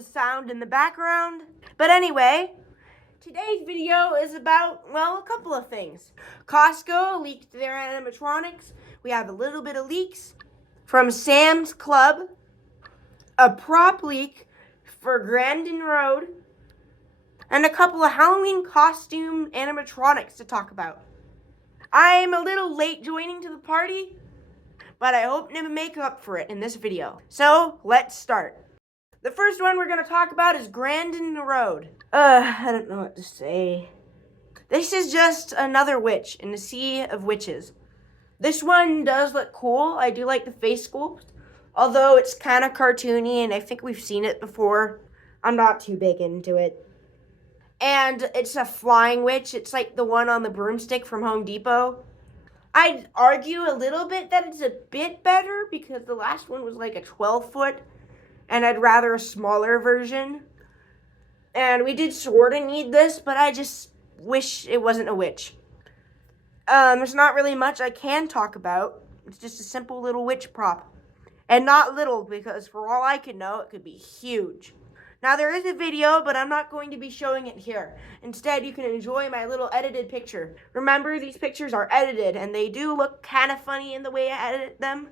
the sound in the background. But anyway, today's video is about, well, a couple of things. Costco leaked their animatronics. We have a little bit of leaks from Sam's Club, a prop leak for Grandon Road, and a couple of Halloween costume animatronics to talk about. I'm a little late joining to the party, but I hope to make up for it in this video. So, let's start. The first one we're going to talk about is Grandon Road. I don't know what to say. This is just another witch in the sea of witches. This one does look cool. I do like the face sculpt, although it's kind of cartoony, and I think we've seen it before. I'm not too big into it. And it's a flying witch. It's like the one on the broomstick from Home Depot. I'd argue a little bit that it's a bit better because the last one was like a 12-foot, and I'd rather a smaller version. And we did sort of need this, but I just wish it wasn't a witch. There's not really much I can talk about. It's just a simple little witch prop. And not little, because for all I can know, it could be huge. Now, there is a video, but I'm not going to be showing it here. Instead, you can enjoy my little edited picture. Remember, these pictures are edited, and they do look kind of funny in the way I edit them.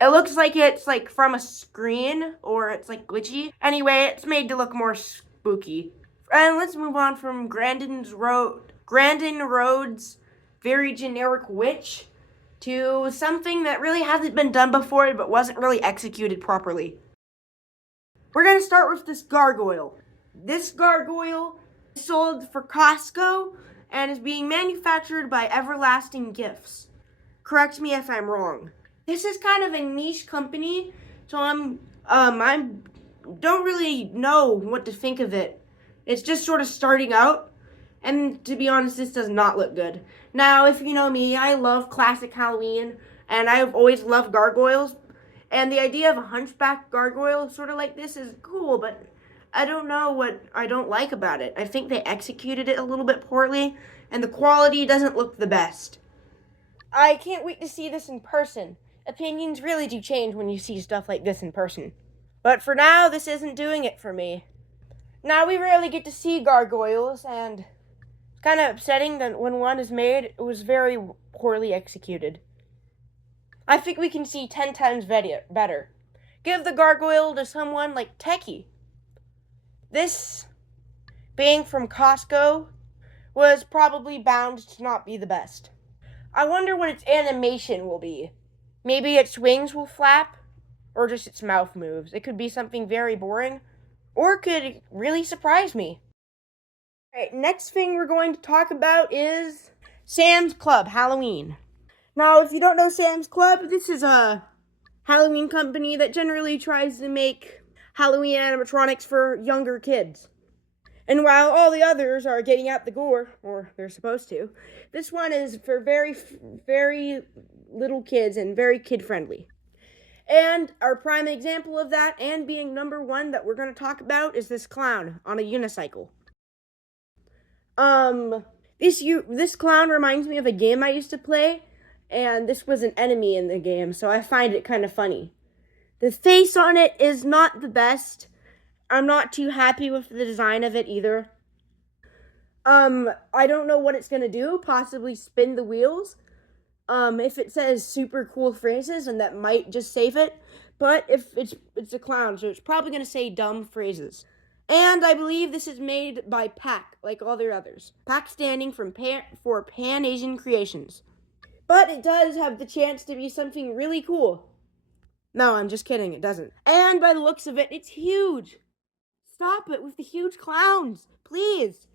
It looks like it's like from a screen, or it's like glitchy. Anyway, it's made to look more spooky. And let's move on from Grandon Road's very generic witch to something that really hasn't been done before, but wasn't really executed properly. We're going to start with this gargoyle. This gargoyle is sold for Costco and is being manufactured by Everlasting Gifts. Correct me if I'm wrong. This is kind of a niche company, so I don't really know what to think of it. It's just sort of starting out, and to be honest, this does not look good. Now, if you know me, I love classic Halloween, and I've always loved gargoyles. And the idea of a hunchback gargoyle sort of like this is cool, but I don't know what I don't like about it. I think they executed it a little bit poorly, and the quality doesn't look the best. I can't wait to see this in person. Opinions really do change when you see stuff like this in person. But for now, this isn't doing it for me. Now, we rarely get to see gargoyles, and it's kind of upsetting that when one is made, it was very poorly executed. I think we can see 10 times better. Give the gargoyle to someone like Techie. This, being from Costco, was probably bound to not be the best. I wonder what its animation will be. Maybe its wings will flap, or just its mouth moves. It could be something very boring, or it could really surprise me. Alright, next thing we're going to talk about is Sam's Club Halloween. Now, if you don't know Sam's Club, this is a Halloween company that generally tries to make Halloween animatronics for younger kids. And while all the others are getting out the gore, or they're supposed to, this one is for very, very little kids and very kid-friendly. And our prime example of that, and being number one that we're going to talk about, is this clown on a unicycle. This clown reminds me of a game I used to play, and this was an enemy in the game, so I find it kind of funny. The face on it is not the best. I'm not too happy with the design of it either. I don't know what it's gonna do, possibly spin the wheels. If it says super cool phrases, and that might just save it. But if it's a clown, so it's probably gonna say dumb phrases. And I believe this is made by PAC, like all their others. PAC standing for Pan Asian Creations. But it does have the chance to be something really cool. No, I'm just kidding, it doesn't. And by the looks of it, it's huge. Stop it with the huge clowns, please.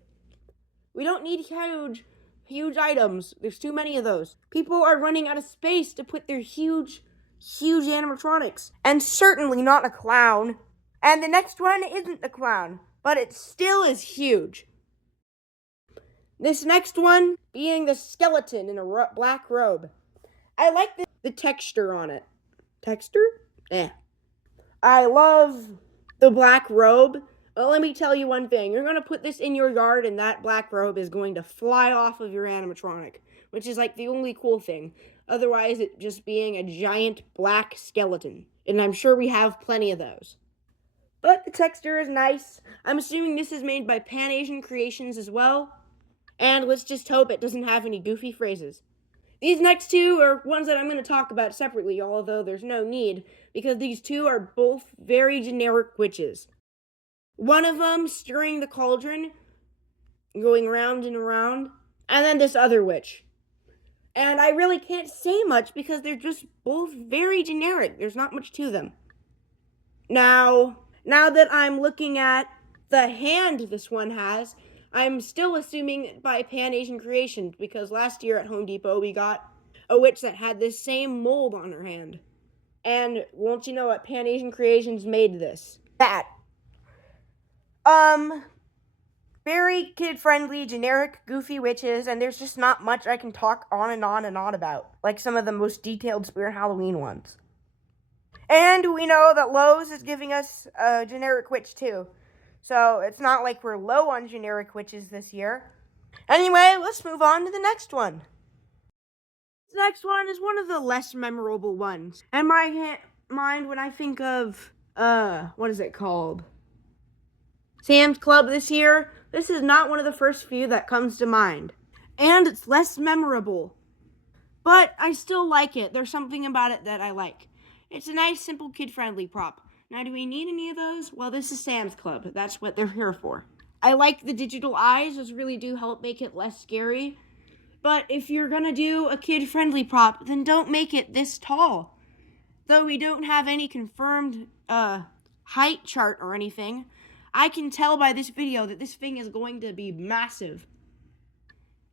We don't need huge items. There's too many of those. People are running out of space to put their huge animatronics. And certainly not a clown. And the next one isn't a clown, but it still is huge. This next one being the skeleton in a black robe. I like the texture on it. Texture? I love the black robe. Well, let me tell you one thing. You're going to put this in your yard, and that black robe is going to fly off of your animatronic, which is like the only cool thing. Otherwise, it just being a giant black skeleton. And I'm sure we have plenty of those. but the texture is nice. I'm assuming this is made by Pan Asian Creations as well. And let's just hope it doesn't have any goofy phrases. These next two are ones that I'm going to talk about separately, although there's no need, because these two are both very generic witches. One of them stirring the cauldron, going round and around, and then this other witch. And I really can't say much because they're just both very generic. There's not much to them. Now that I'm looking at the hand this one has, I'm still assuming by Pan Asian Creations because last year at Home Depot we got a witch that had this same mold on her hand. And won't you know what, Pan Asian Creations made this? That. Very kid-friendly, generic, goofy witches, and there's just not much I can talk on and on and on about, like some of the most detailed Spirit Halloween ones. And we know that Lowe's is giving us a generic witch too. So it's not like we're low on generic witches this year. Anyway, let's move on to the next one. The next one is one of the less memorable ones. And my mind when I think of, what is it called? Sam's Club this year. This is not one of the first few that comes to mind. And it's less memorable. But I still like it. There's something about it that I like. It's a nice, simple, kid-friendly prop. Now, do we need any of those? Well, this is Sam's Club. That's what they're here for. I like the digital eyes. Those really do help make it less scary. But if you're gonna do a kid-friendly prop, then don't make it this tall. Though we don't have any confirmed height chart or anything, I can tell by this video that this thing is going to be massive.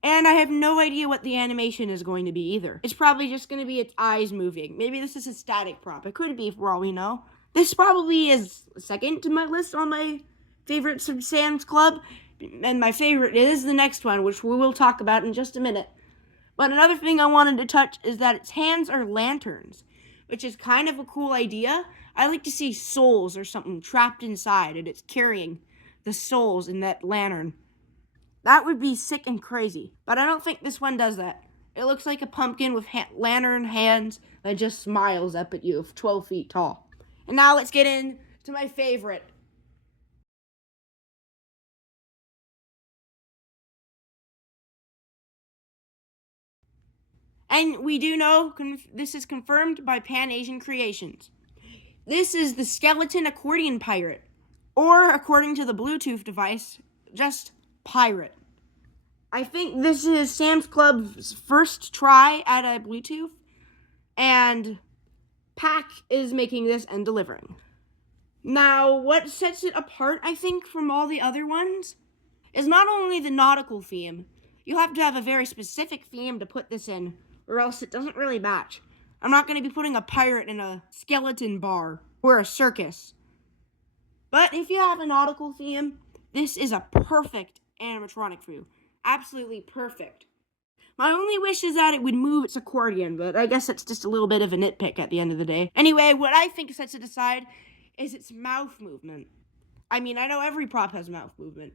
And I have no idea what the animation is going to be either. It's probably just going to be its eyes moving. Maybe this is a static prop. It could be for all we know. This probably is second to my list on my favorites of Sam's Club. And my favorite is the next one, which we will talk about in just a minute. But another thing I wanted to touch is that its hands are lanterns, which is kind of a cool idea. I like to see souls or something trapped inside, and it's carrying the souls in that lantern. That would be sick and crazy, but I don't think this one does that. It looks like a pumpkin with lantern hands that just smiles up at you, 12 feet tall. And now let's get into my favorite. And we do know this is confirmed by Pan Asian Creations. This is the skeleton accordion pirate, or according to the Bluetooth device, just pirate. I think this is Sam's Club's first try at a Bluetooth, and Pack is making this and delivering. Now, what sets it apart, I think, from all the other ones, is not only the nautical theme. You have to have a very specific theme to put this in, or else it doesn't really match. I'm not going to be putting a pirate in a skeleton bar or a circus. But if you have a nautical theme, this is a perfect animatronic for you. Absolutely perfect. My only wish is that it would move its accordion, but I guess it's just a little bit of a nitpick at the end of the day. Anyway, what I think sets it aside is its mouth movement. I mean, I know every prop has mouth movement,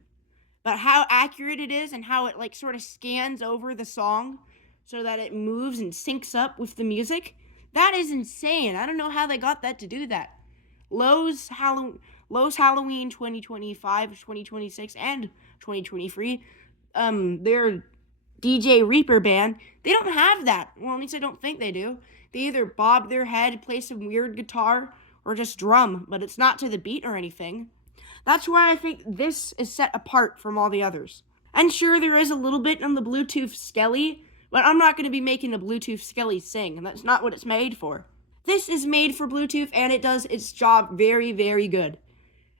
but how accurate it is and how it like sort of scans over the song so that it moves and syncs up with the music, that is insane. I don't know how they got that to do that. Lowe's Halloween 2025, 2026, and 2023, their DJ Reaper band, they don't have that. Well, at least I don't think they do. They either bob their head, play some weird guitar, or just drum, but it's not to the beat or anything. That's why I think this is set apart from all the others. And sure, there is a little bit on the Bluetooth Skelly, but I'm not going to be making a Bluetooth Skelly sing, and that's not what it's made for. This is made for Bluetooth, and it does its job very, very good.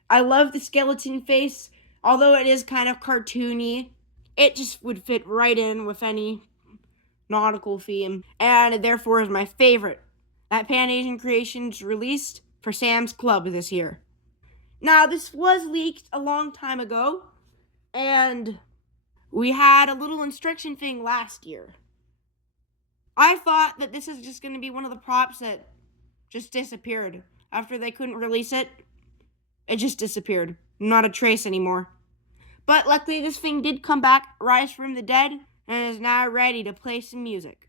I love the skeleton face, although it is kind of cartoony. It just would fit right in with any nautical theme, and it therefore is my favorite that Pan Asian Creations released for Sam's Club this year. Now, this was leaked a long time ago, and we had a little instruction thing last year. I thought that this is just going to be one of the props that just disappeared. After they couldn't release it, it just disappeared. Not a trace anymore. But luckily, this thing did come back, rise from the dead, and is now ready to play some music.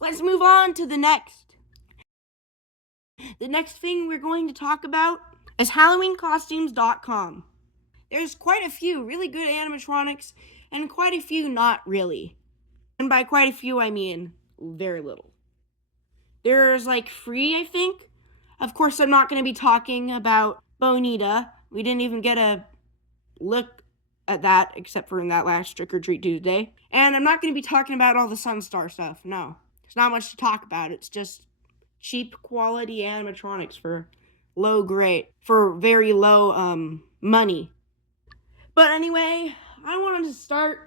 Let's move on to the next. The next thing we're going to talk about is HalloweenCostumes.com. There's quite a few really good animatronics and quite a few not really. And by quite a few, I mean very little. There's like free, I think. Of course, I'm not going to be talking about Bonita. We didn't even get a look at that except for in that last Trick or Treat Tuesday. And I'm not going to be talking about all the Sunstar stuff. No, there's not much to talk about. It's just cheap quality animatronics for very low money. But anyway, I wanted to start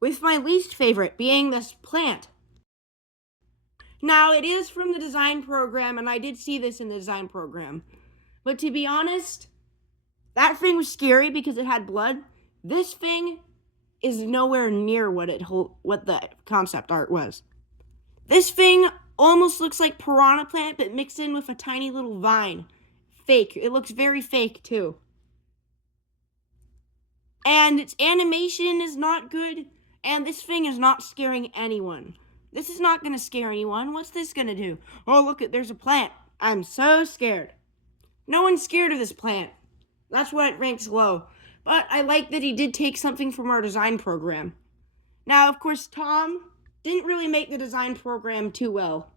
with my least favorite being this plant. Now, it is from the design program, and I did see this in the design program. But to be honest, that thing was scary because it had blood. This thing is nowhere near what the concept art was. This thing almost looks like piranha plant, but mixed in with a tiny little vine. Fake. It looks very fake, too. And its animation is not good, and this thing is not scaring anyone. This is not going to scare anyone. What's this going to do? Oh, look, there's a plant. I'm so scared. No one's scared of this plant. That's why it ranks low. But I like that he did take something from our design program. Now, of course, Tom didn't really make the design program too well.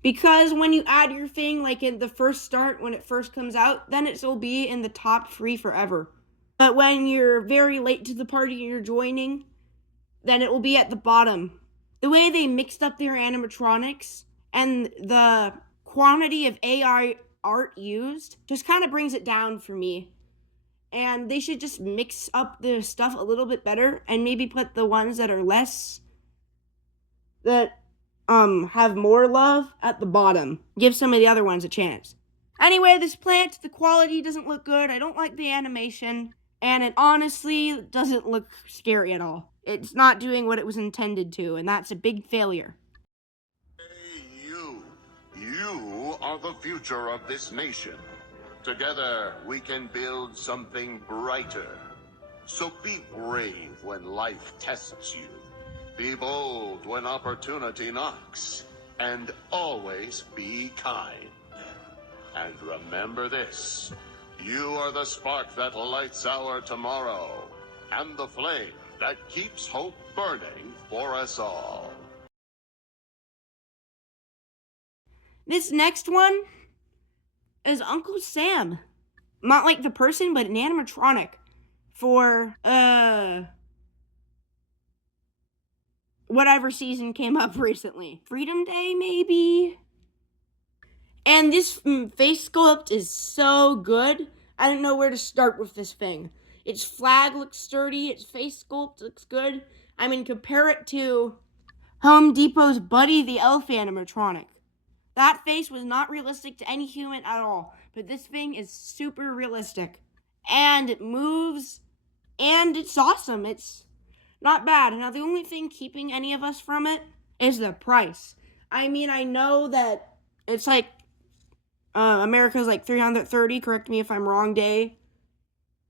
Because when you add your thing, like in the first start, when it first comes out, then it'll be in the top 3 forever. But when you're very late to the party and you're joining, then it will be at the bottom. The way they mixed up their animatronics and the quantity of AI art used just kind of brings it down for me. And they should just mix up the stuff a little bit better and maybe put the ones that are less, that have more love at the bottom. Give some of the other ones a chance. Anyway, this plant, the quality doesn't look good. I don't like the animation. And it honestly doesn't look scary at all. It's not doing what it was intended to, and that's a big failure. Hey, you are the future of this nation. Together, we can build something brighter. So be brave when life tests you. Be bold when opportunity knocks. And always be kind. And remember this. You are the spark that lights our tomorrow, and the flame that keeps hope burning for us all. This next one is Uncle Sam. Not like the person, but an animatronic for, whatever season came up recently. Freedom Day, maybe? And this face sculpt is so good. I don't know where to start with this thing. Its flag looks sturdy. Its face sculpt looks good. I mean, compare it to Home Depot's Buddy the Elf animatronic. That face was not realistic to any human at all. But this thing is super realistic. And it moves. And it's awesome. It's not bad. Now, the only thing keeping any of us from it is the price. I mean, I know that it's like America's like 330, correct me if I'm wrong, day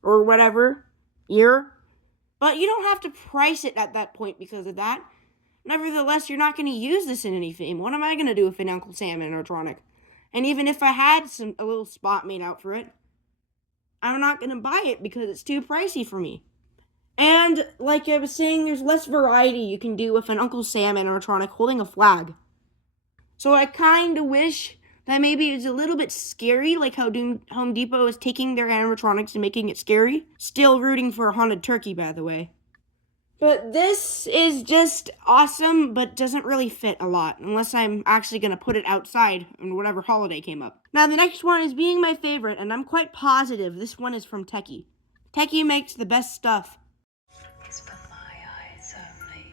or whatever, year. But you don't have to price it at that point because of that. Nevertheless, you're not going to use this in anything. What am I going to do with an Uncle Sam animatronic? And even if I had a little spot made out for it, I'm not going to buy it because it's too pricey for me. And like I was saying, there's less variety you can do with an Uncle Sam animatronic holding a flag. So I kind of wish that maybe it's a little bit scary, like how Home Depot is taking their animatronics and making it scary. Still rooting for a haunted turkey, by the way. But this is just awesome, but doesn't really fit a lot, unless I'm actually going to put it outside on whatever holiday came up. Now, the next one is being my favorite, and I'm quite positive this one is from Techie. Techie makes the best stuff. It's for my eyes only.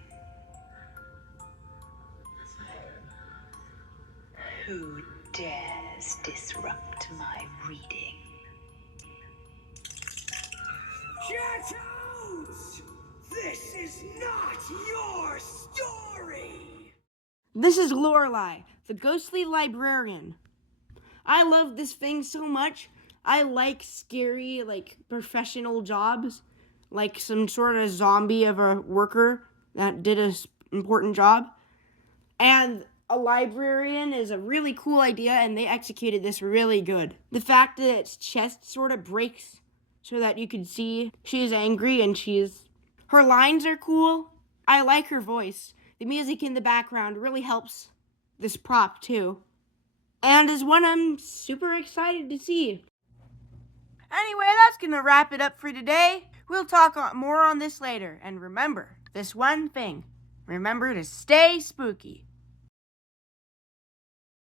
Who dares disrupt my reading? Get out! This is not your story! This is Lorelei, the ghostly librarian. I love this thing so much. I like scary, like, professional jobs. Like some sort of zombie of a worker that did an important job. And a librarian is a really cool idea, and they executed this really good. The fact that its chest sort of breaks so that you can see she's angry and her lines are cool. I like her voice. The music in the background really helps this prop too, and is one I'm super excited to see. Anyway, that's gonna wrap it up for today. We'll talk more on this later, and remember this one thing. Remember to stay spooky.